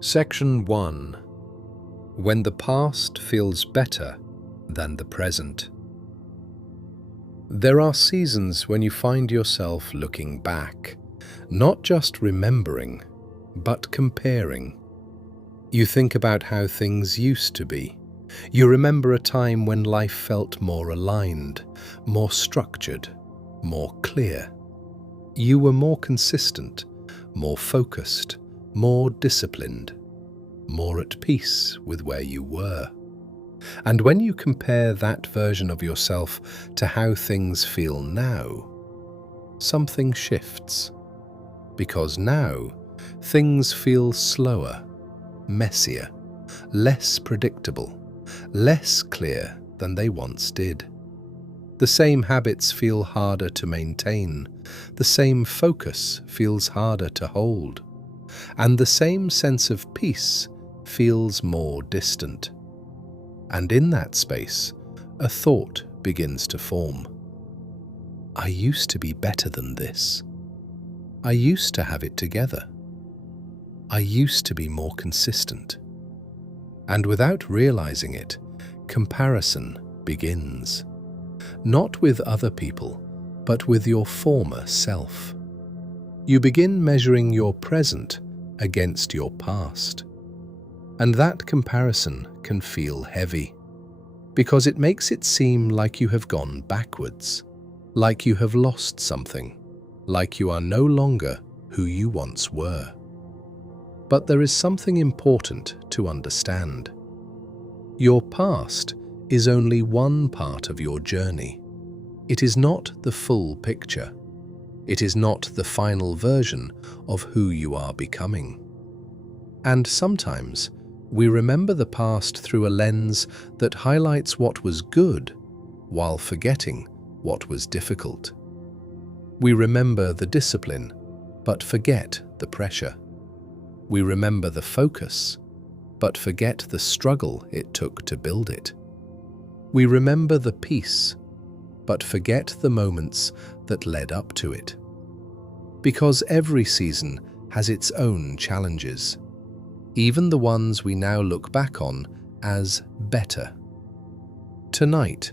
Section 1. When the past feels better than the present. There are seasons when you find yourself looking back, not just remembering, but comparing. You think about how things used to be. You remember a time when life felt more aligned, more structured, more clear. You were more consistent, more focused, more disciplined, more at peace with where you were. And when you compare that version of yourself to how things feel now, something shifts. Because now, things feel slower, messier, less predictable, less clear than they once did. The same habits feel harder to maintain, the same focus feels harder to hold, and the same sense of peace feels more distant. And in that space, a thought begins to form. I used to be better than this. I used to have it together. I used to be more consistent. And without realizing it, comparison begins. Not with other people, but with your former self. You begin measuring your present against your past. And that comparison can feel heavy, because it makes it seem like you have gone backwards, like you have lost something, like you are no longer who you once were. But there is something important to understand. Your past is only one part of your journey. It is not the full picture. It is not the final version of who you are becoming. And sometimes, we remember the past through a lens that highlights what was good while forgetting what was difficult. We remember the discipline, but forget the pressure. We remember the focus, but forget the struggle it took to build it. We remember the peace, but forget the moments that led up to it. Because every season has its own challenges, even the ones we now look back on as better. Tonight,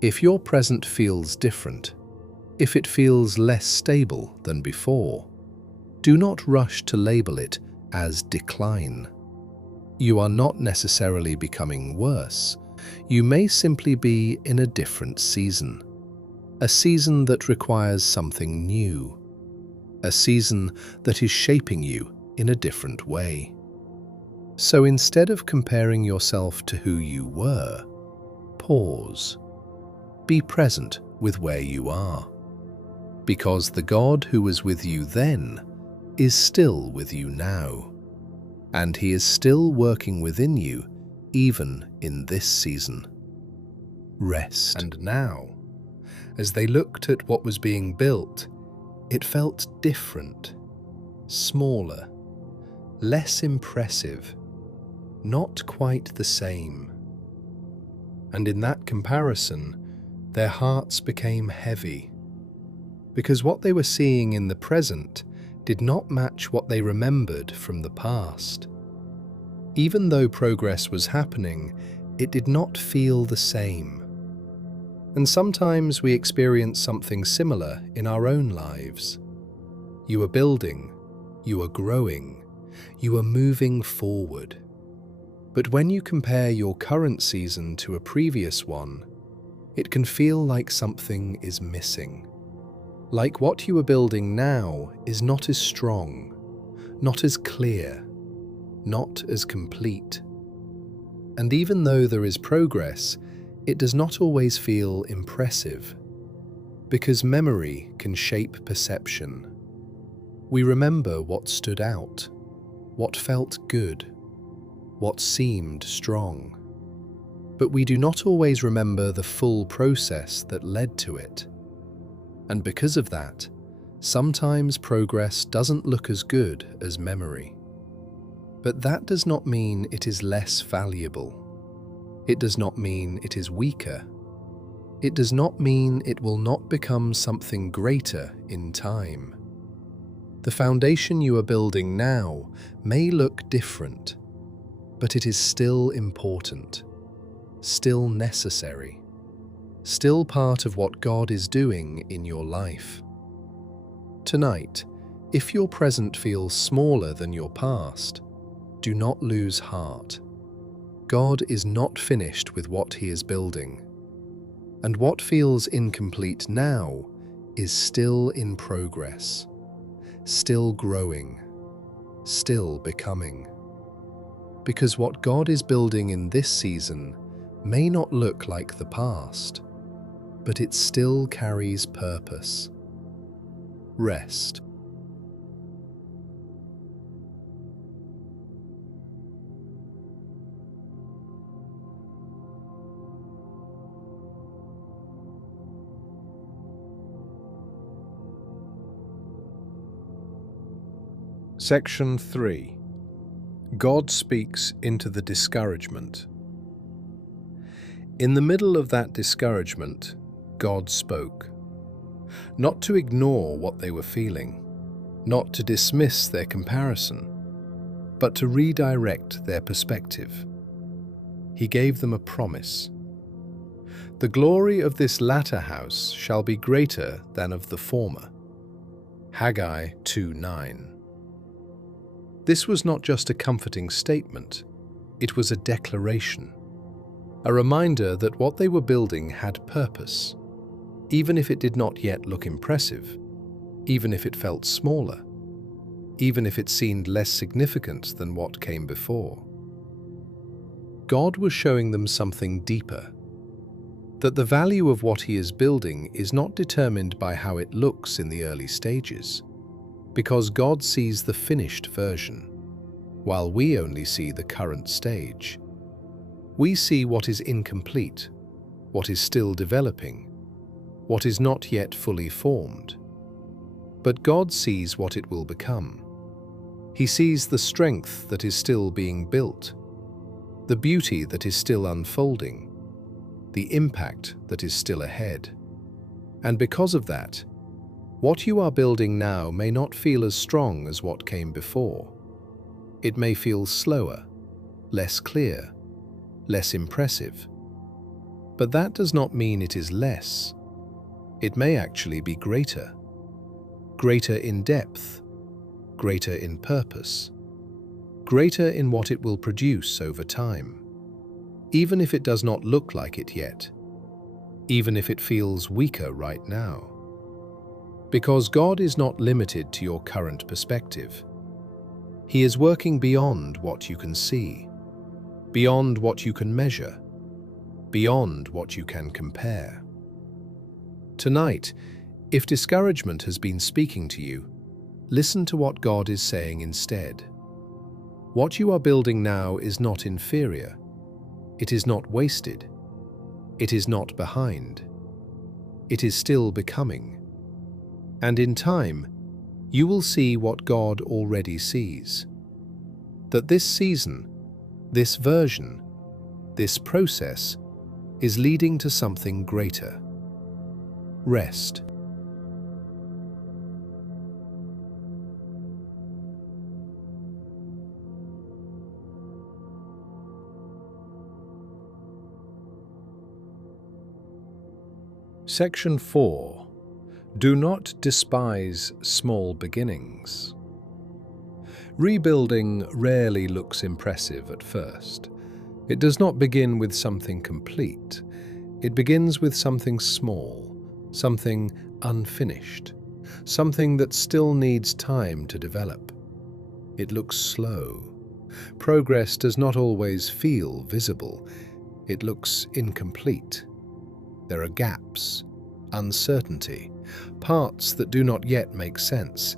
if your present feels different, if it feels less stable than before, do not rush to label it as decline. You are not necessarily becoming worse. You may simply be in a different season. A season that requires something new. A season that is shaping you in a different way. So instead of comparing yourself to who you were, pause. Be present with where you are. Because the God who was with you then is still with you now. And He is still working within you, even in this season. Rest. And now, as they looked at what was being built, it felt different, smaller, less impressive, not quite the same. And in that comparison, their hearts became heavy, because what they were seeing in the present did not match what they remembered from the past. Even though progress was happening, it did not feel the same. And sometimes we experience something similar in our own lives. You are building, you are growing, you are moving forward. But when you compare your current season to a previous one, it can feel like something is missing. Like what you are building now is not as strong, not as clear, not as complete. And even though there is progress, it does not always feel impressive, because memory can shape perception. We remember what stood out, what felt good, what seemed strong. But we do not always remember the full process that led to it. And because of that, sometimes progress doesn't look as good as memory. But that does not mean it is less valuable. It does not mean it is weaker. It does not mean it will not become something greater in time. The foundation you are building now may look different, but it is still important, still necessary, still part of what God is doing in your life. Tonight, if your present feels smaller than your past, do not lose heart. God is not finished with what He is building, and what feels incomplete now is still in progress, still growing, still becoming. Because what God is building in this season may not look like the past, but it still carries purpose. Rest. Section 3. God speaks into the discouragement. In the middle of that discouragement, God spoke. Not to ignore what they were feeling, not to dismiss their comparison, but to redirect their perspective. He gave them a promise. The glory of this latter house shall be greater than of the former. Haggai 2:9. This was not just a comforting statement, it was a declaration, a reminder that what they were building had purpose, even if it did not yet look impressive, even if it felt smaller, even if it seemed less significant than what came before. God was showing them something deeper, that the value of what He is building is not determined by how it looks in the early stages, because God sees the finished version, while we only see the current stage. We see what is incomplete, what is still developing, what is not yet fully formed. But God sees what it will become. He sees the strength that is still being built, the beauty that is still unfolding, the impact that is still ahead. And because of that, what you are building now may not feel as strong as what came before. It may feel slower, less clear, less impressive. But that does not mean it is less. It may actually be greater. Greater in depth, greater in purpose, greater in what it will produce over time. Even if it does not look like it yet, even if it feels weaker right now. Because God is not limited to your current perspective. He is working beyond what you can see, beyond what you can measure, beyond what you can compare. Tonight, if discouragement has been speaking to you, listen to what God is saying instead. What you are building now is not inferior. It is not wasted. It is not behind. It is still becoming. And in time, you will see what God already sees. That this season, this version, this process is leading to something greater. Rest. Section 4. Do not despise small beginnings. Rebuilding rarely looks impressive at first. It does not begin with something complete. It begins with something small, something unfinished, something that still needs time to develop. It looks slow. Progress does not always feel visible. It looks incomplete. There are gaps, uncertainty, parts that do not yet make sense,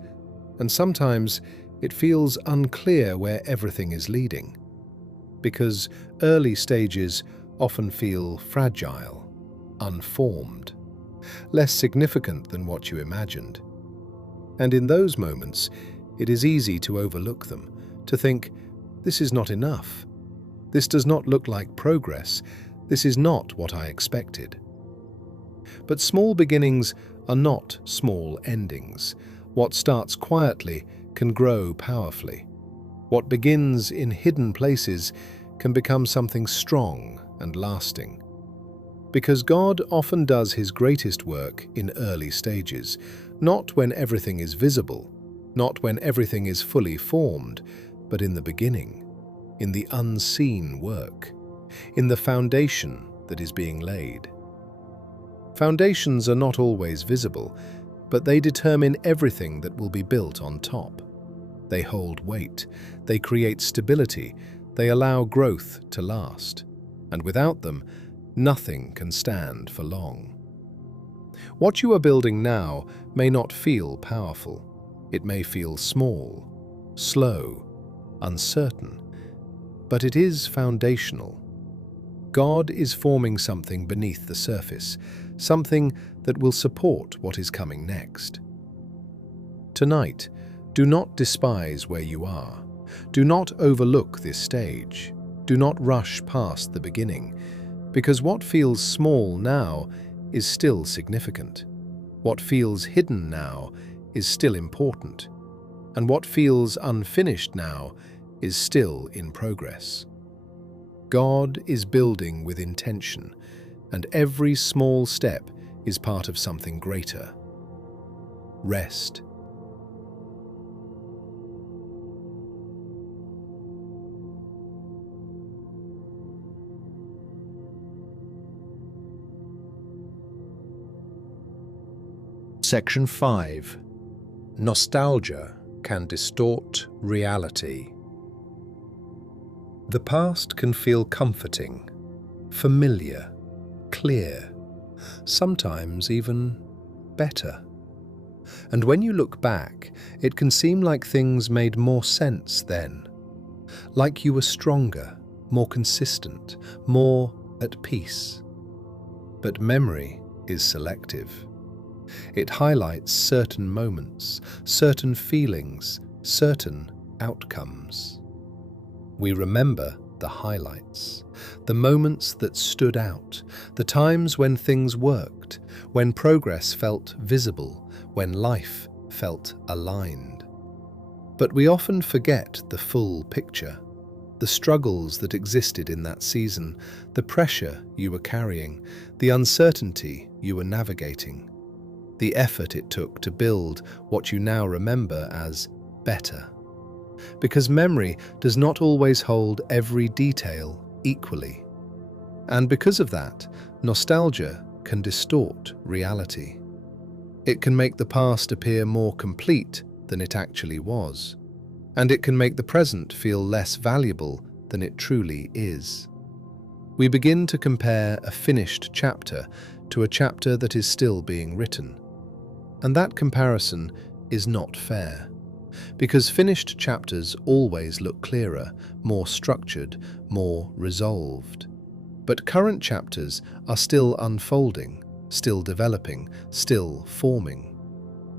and sometimes it feels unclear where everything is leading, because early stages often feel fragile, unformed, less significant than what you imagined. And in those moments, it is easy to overlook them, to think, this is not enough. This does not look like progress. This is not what I expected. But small beginnings are not small endings. What starts quietly can grow powerfully. What begins in hidden places can become something strong and lasting. Because God often does His greatest work in early stages, not when everything is visible, not when everything is fully formed, but in the beginning, in the unseen work, in the foundation that is being laid. Foundations are not always visible, but they determine everything that will be built on top. They hold weight, they create stability, they allow growth to last, and without them, nothing can stand for long. What you are building now may not feel powerful. It may feel small, slow, uncertain, but it is foundational. God is forming something beneath the surface, something that will support what is coming next. Tonight, do not despise where you are. Do not overlook this stage. Do not rush past the beginning, because what feels small now is still significant. What feels hidden now is still important, and what feels unfinished now is still in progress. God is building with intention, and every small step is part of something greater. Rest. Section 5. Nostalgia can distort reality. The past can feel comforting, familiar, clear, sometimes even better. And when you look back, it can seem like things made more sense then, like you were stronger, more consistent, more at peace. But memory is selective. It highlights certain moments, certain feelings, certain outcomes. We remember the highlights, the moments that stood out, the times when things worked, when progress felt visible, when life felt aligned. But we often forget the full picture, the struggles that existed in that season, the pressure you were carrying, the uncertainty you were navigating, the effort it took to build what you now remember as better. Because memory does not always hold every detail equally. And because of that, nostalgia can distort reality. It can make the past appear more complete than it actually was. And it can make the present feel less valuable than it truly is. We begin to compare a finished chapter to a chapter that is still being written. And that comparison is not fair, because finished chapters always look clearer, more structured, more resolved. But current chapters are still unfolding, still developing, still forming.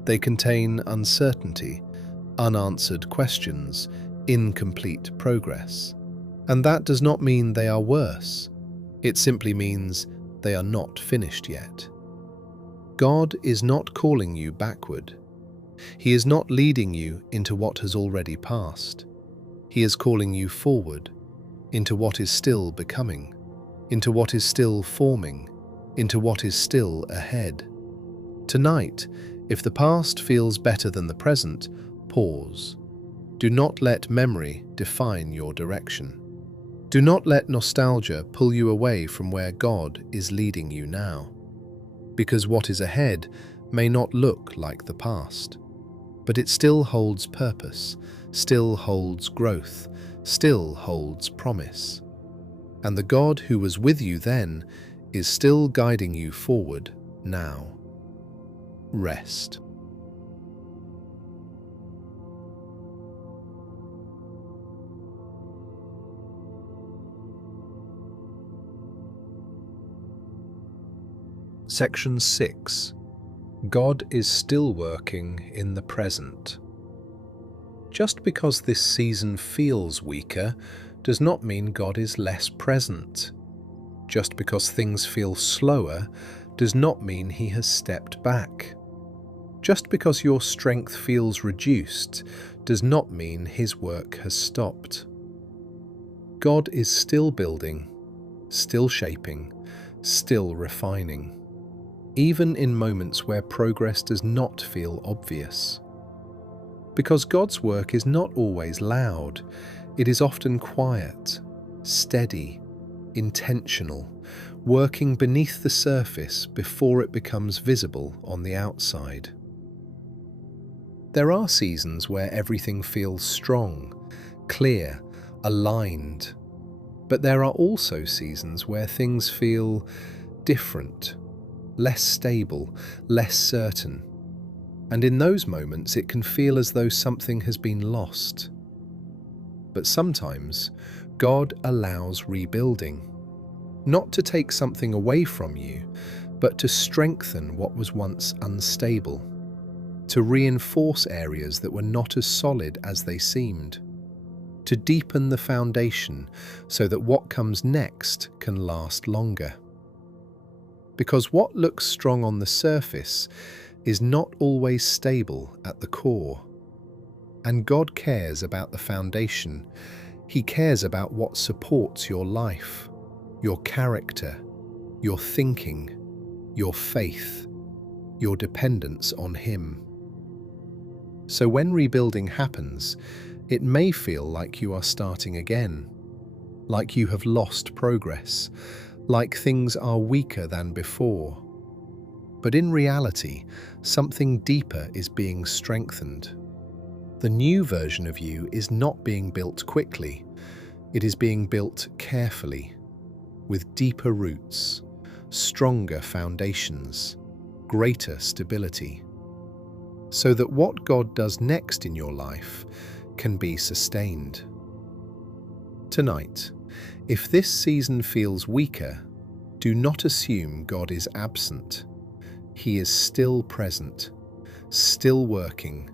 They contain uncertainty, unanswered questions, incomplete progress. And that does not mean they are worse. It simply means they are not finished yet. God is not calling you backward. He is not leading you into what has already passed. He is calling you forward, into what is still becoming, into what is still forming, into what is still ahead. Tonight, if the past feels better than the present, pause. Do not let memory define your direction. Do not let nostalgia pull you away from where God is leading you now. Because what is ahead may not look like the past, but it still holds purpose, still holds growth, still holds promise. And the God who was with you then is still guiding you forward now. Rest. Section 6. God is still working in the present. Just because this season feels weaker does not mean God is less present. Just because things feel slower does not mean He has stepped back. Just because your strength feels reduced does not mean His work has stopped. God is still building, still shaping, still refining, even in moments where progress does not feel obvious. Because God's work is not always loud, it is often quiet, steady, intentional, working beneath the surface before it becomes visible on the outside. There are seasons where everything feels strong, clear, aligned, but there are also seasons where things feel different, less stable, less certain. And in those moments, it can feel as though something has been lost. But sometimes, God allows rebuilding, not to take something away from you, but to strengthen what was once unstable, to reinforce areas that were not as solid as they seemed, to deepen the foundation so that what comes next can last longer. Because what looks strong on the surface is not always stable at the core. And God cares about the foundation. He cares about what supports your life, your character, your thinking, your faith, your dependence on Him. So when rebuilding happens, it may feel like you are starting again, like you have lost progress, like things are weaker than before. But in reality, something deeper is being strengthened. The new version of you is not being built quickly. It is being built carefully, with deeper roots, stronger foundations, greater stability, so that what God does next in your life can be sustained. Tonight, if this season feels weaker, do not assume God is absent. He is still present, still working,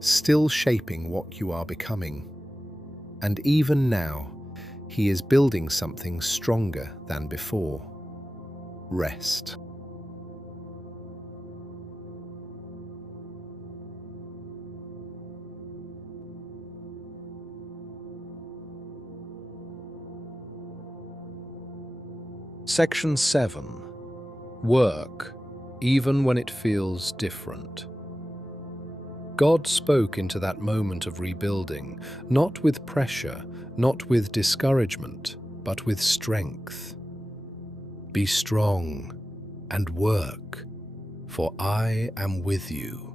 still shaping what you are becoming. And even now, He is building something stronger than before. Rest. Section 7. Work, even when it feels different. God spoke into that moment of rebuilding, not with pressure, not with discouragement, but with strength. Be strong and work, for I am with you.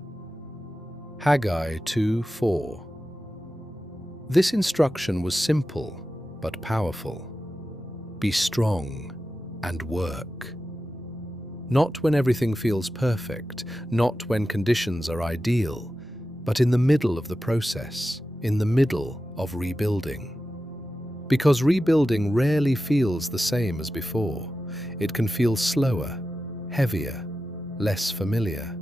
Haggai 2:4. This instruction was simple but powerful. Be strong and work. Not when everything feels perfect, not when conditions are ideal, but in the middle of the process, in the middle of rebuilding. Because rebuilding rarely feels the same as before. It can feel slower, heavier, less familiar.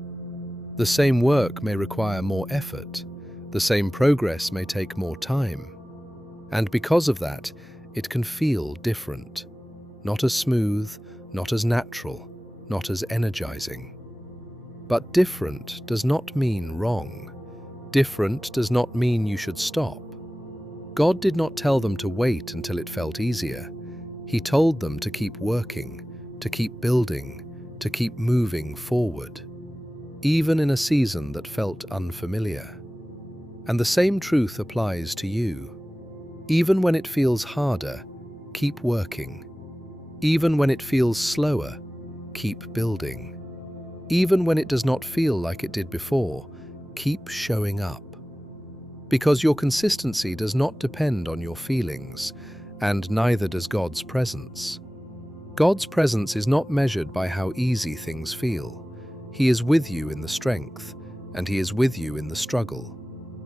The same work may require more effort. The same progress may take more time. And because of that, it can feel different. Not as smooth, not as natural, not as energizing. But different does not mean wrong. Different does not mean you should stop. God did not tell them to wait until it felt easier. He told them to keep working, to keep building, to keep moving forward, even in a season that felt unfamiliar. And the same truth applies to you. Even when it feels harder, keep working. Even when it feels slower, keep building. Even when it does not feel like it did before, keep showing up. Because your consistency does not depend on your feelings, and neither does God's presence. God's presence is not measured by how easy things feel. He is with you in the strength, and He is with you in the struggle.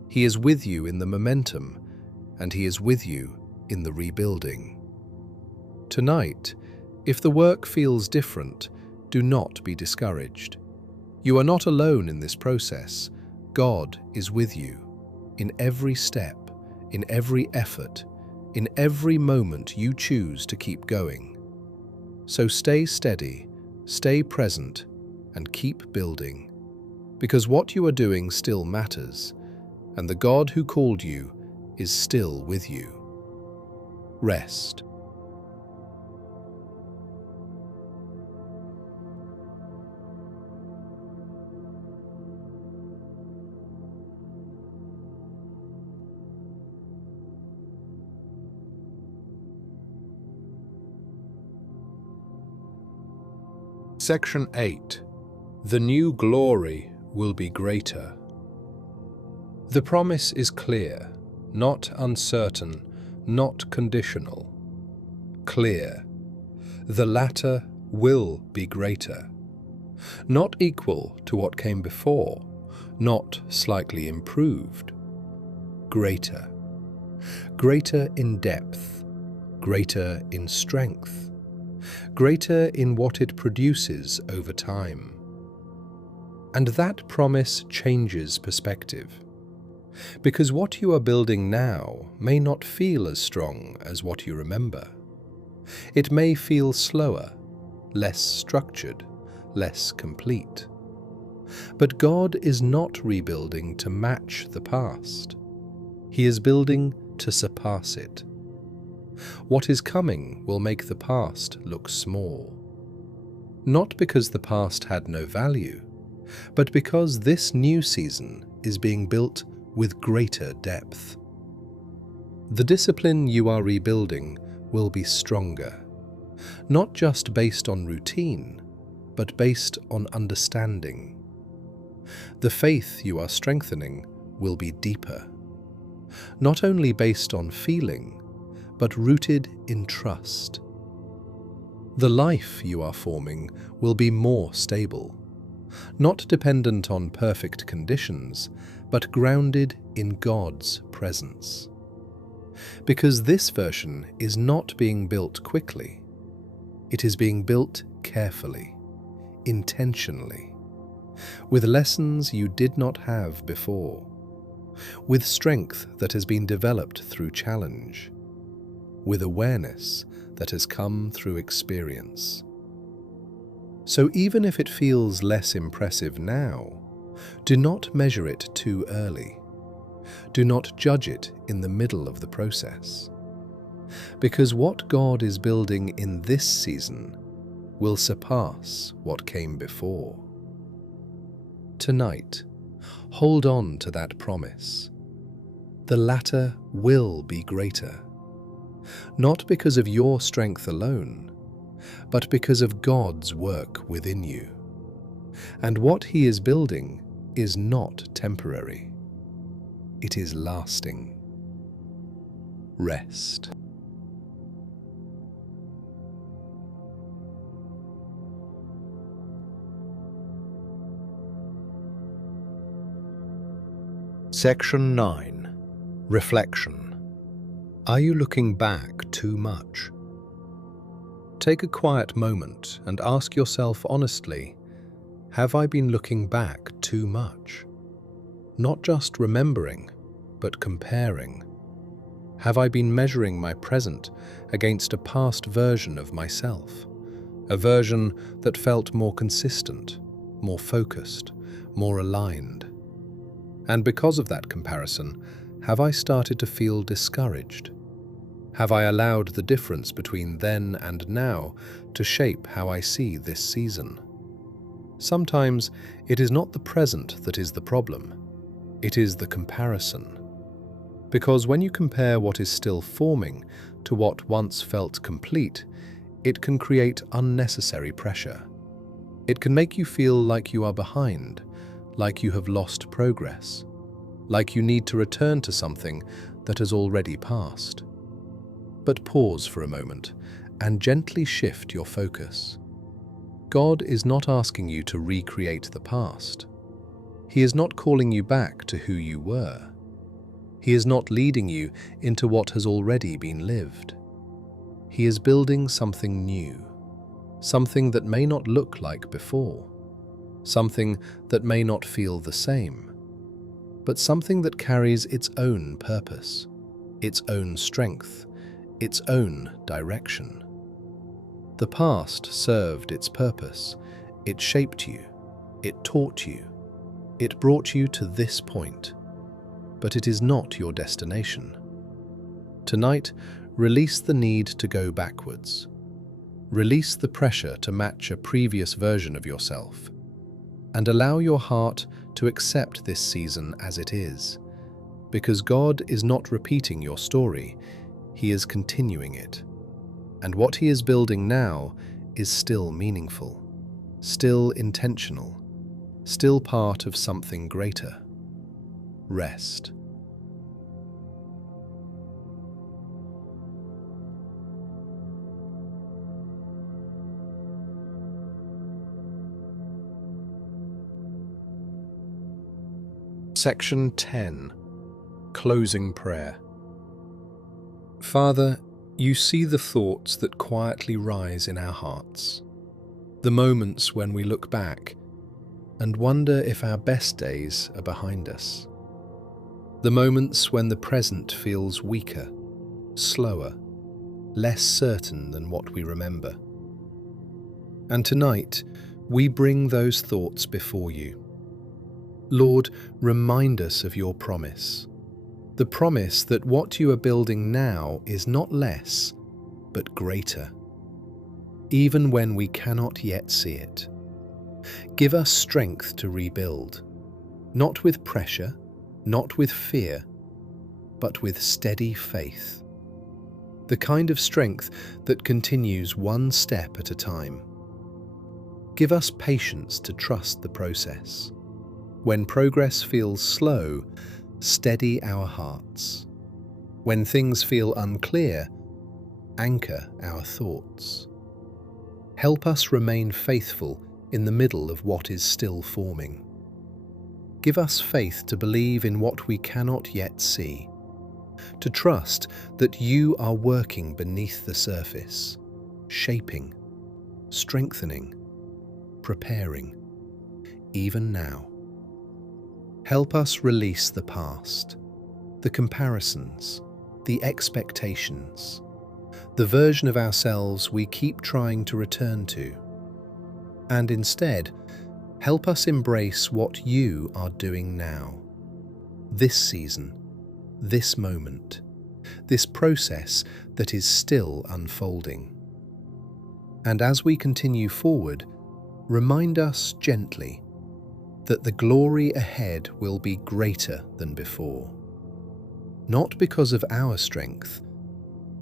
He is with you in the momentum, and He is with you in the rebuilding. Tonight, if the work feels different, do not be discouraged. You are not alone in this process. God is with you in every step, in every effort, in every moment you choose to keep going. So stay steady, stay present, and keep building. because what you are doing still matters, and the God who called you is still with you. Rest. Section 8. The new glory will be greater. The promise is clear, not uncertain, not conditional. Clear. The latter will be greater. Not equal to what came before, not slightly improved. Greater. Greater in depth, greater in strength, greater in what it produces over time. And that promise changes perspective, because what you are building now may not feel as strong as what you remember. It may feel slower, less structured, less complete. But God is not rebuilding to match the past. He is building to surpass it. What is coming will make the past look small. Not because the past had no value, but because this new season is being built with greater depth. The discipline you are rebuilding will be stronger, not just based on routine, but based on understanding. The faith you are strengthening will be deeper, not only based on feeling, but rooted in trust. The life you are forming will be more stable, not dependent on perfect conditions, but grounded in God's presence. Because this version is not being built quickly, it is being built carefully, intentionally, with lessons you did not have before, with strength that has been developed through challenge, with awareness that has come through experience. So even if it feels less impressive now, do not measure it too early. Do not judge it in the middle of the process. Because what God is building in this season will surpass what came before. Tonight, hold on to that promise. The latter will be greater. Not because of your strength alone, but because of God's work within you. And what He is building is not temporary. It is lasting. Rest. Section 9. Reflection. Are you looking back too much? Take a quiet moment and ask yourself honestly, have I been looking back too much? Not just remembering, but comparing. Have I been measuring my present against a past version of myself? A version that felt more consistent, more focused, more aligned. And because of that comparison, have I started to feel discouraged? Have I allowed the difference between then and now to shape how I see this season? Sometimes it is not the present that is the problem. It is the comparison. Because when you compare what is still forming to what once felt complete, it can create unnecessary pressure. It can make you feel like you are behind, like you have lost progress, like you need to return to something that has already passed. But pause for a moment and gently shift your focus. God is not asking you to recreate the past. He is not calling you back to who you were. He is not leading you into what has already been lived. He is building something new, something that may not look like before, something that may not feel the same, but something that carries its own purpose, its own strength, its own direction. The past served its purpose. It shaped you. It taught you. It brought you to this point, but it is not your destination. Tonight, release the need to go backwards. Release the pressure to match a previous version of yourself, and allow your heart to accept this season as it is, because God is not repeating your story, He is continuing it. And what He is building now is still meaningful, still intentional, still part of something greater. Rest. Section 10. Closing Prayer. Father, you see the thoughts that quietly rise in our hearts, the moments when we look back and wonder if our best days are behind us, the moments when the present feels weaker, slower, less certain than what we remember. And tonight, we bring those thoughts before you. Lord, remind us of your promise, the promise that what you are building now is not less, but greater, even when we cannot yet see it. Give us strength to rebuild, not with pressure, not with fear, but with steady faith, the kind of strength that continues one step at a time. Give us patience to trust the process. When progress feels slow, steady our hearts. When things feel unclear, anchor our thoughts. Help us remain faithful in the middle of what is still forming. Give us faith to believe in what we cannot yet see, to trust that you are working beneath the surface, shaping, strengthening, preparing, even now. Help us release the past, the comparisons, the expectations, the version of ourselves we keep trying to return to, and instead, help us embrace what you are doing now, this season, this moment, this process that is still unfolding. And as we continue forward, remind us gently that the glory ahead will be greater than before, not because of our strength,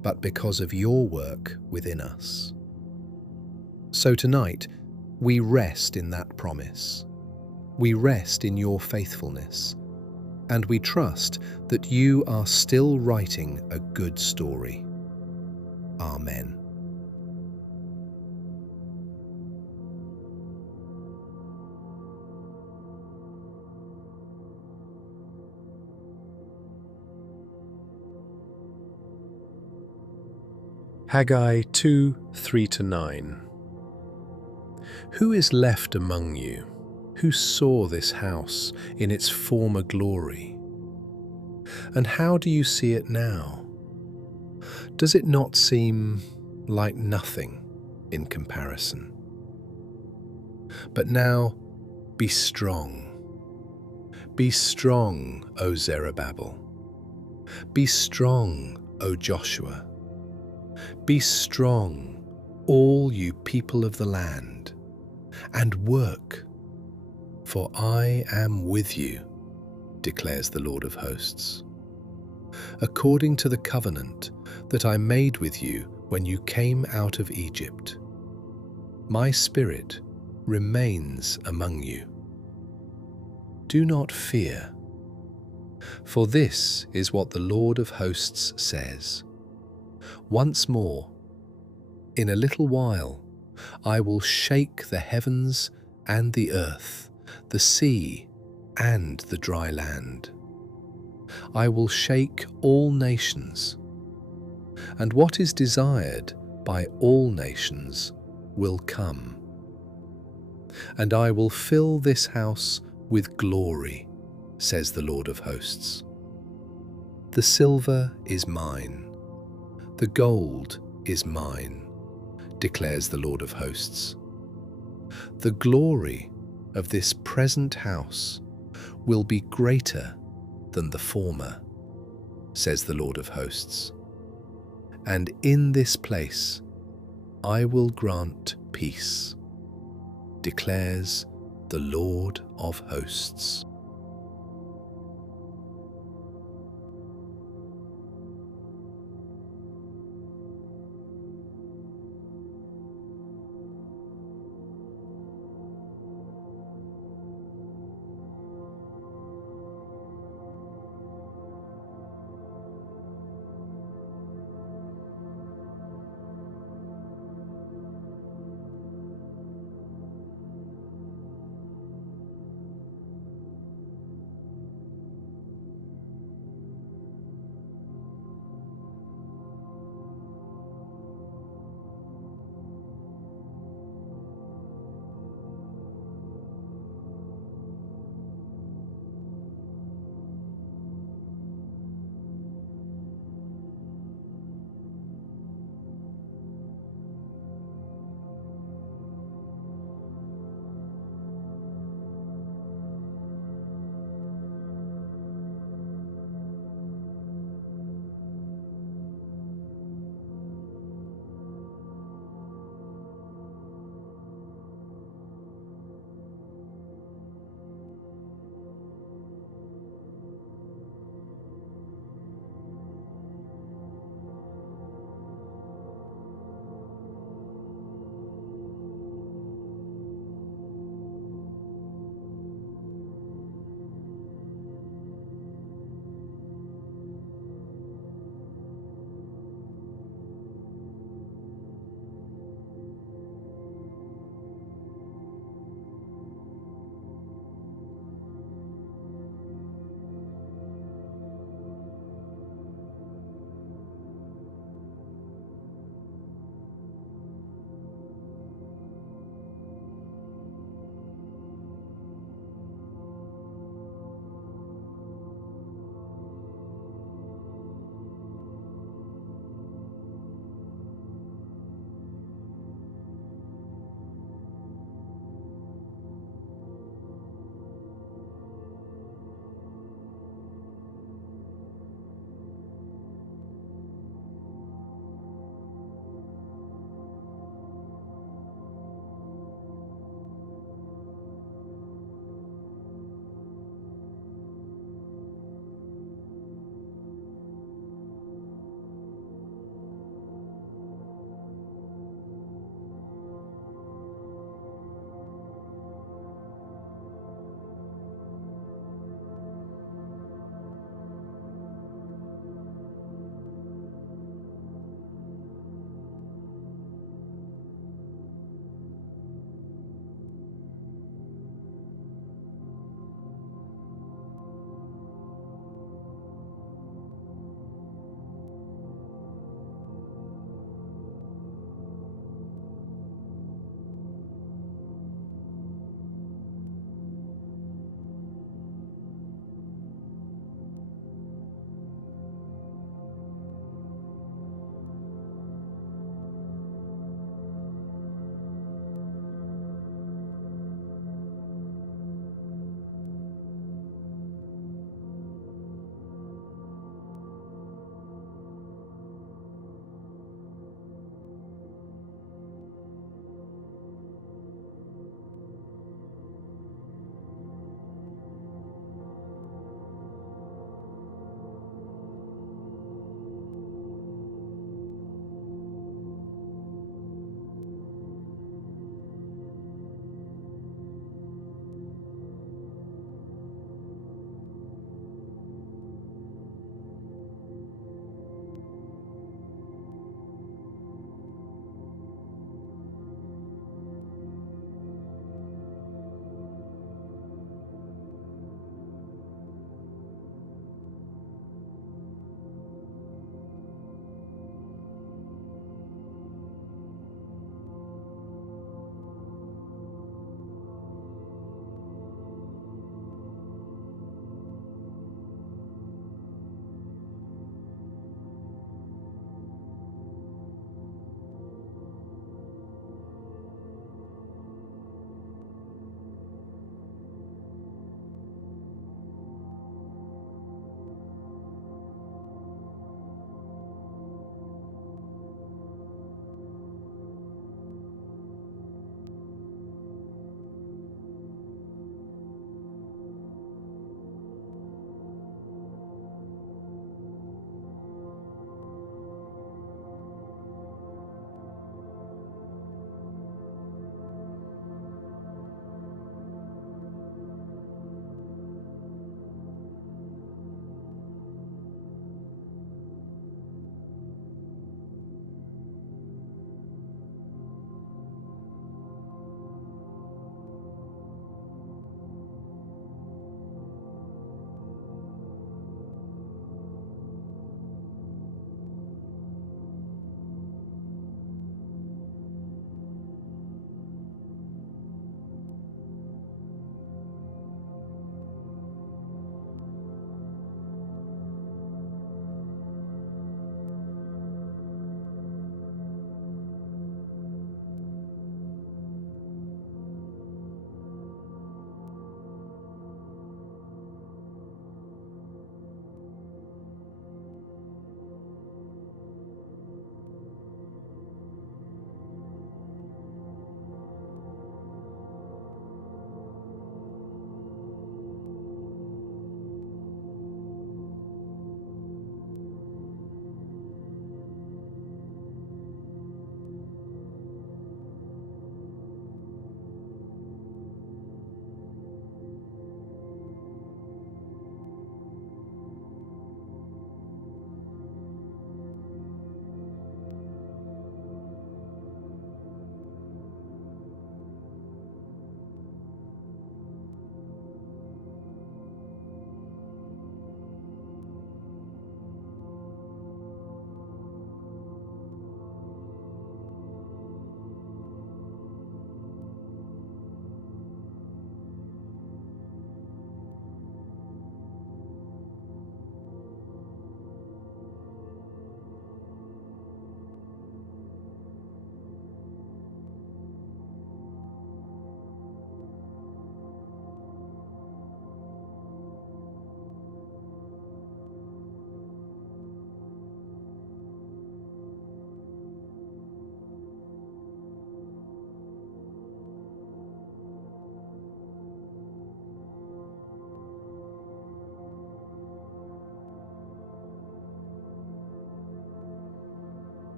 but because of your work within us. So tonight, we rest in that promise. We rest in your faithfulness, and we trust that you are still writing a good story. Amen. Haggai 2, 3-9. Who is left among you who saw this house in its former glory? And how do you see it now? Does it not seem like nothing in comparison? But now, be strong. Be strong, O Zerubbabel. Be strong, O Joshua. Be strong, all you people of the land, and work, for I am with you, declares the Lord of hosts. According to the covenant that I made with you when you came out of Egypt, my spirit remains among you. Do not fear, for this is what the Lord of hosts says. Once more, in a little while, I will shake the heavens and the earth, the sea and the dry land. I will shake all nations, and what is desired by all nations will come. And I will fill this house with glory, says the Lord of hosts. The silver is mine. The gold is mine, declares the Lord of hosts. The glory of this present house will be greater than the former, says the Lord of hosts. And in this place I will grant peace, declares the Lord of hosts.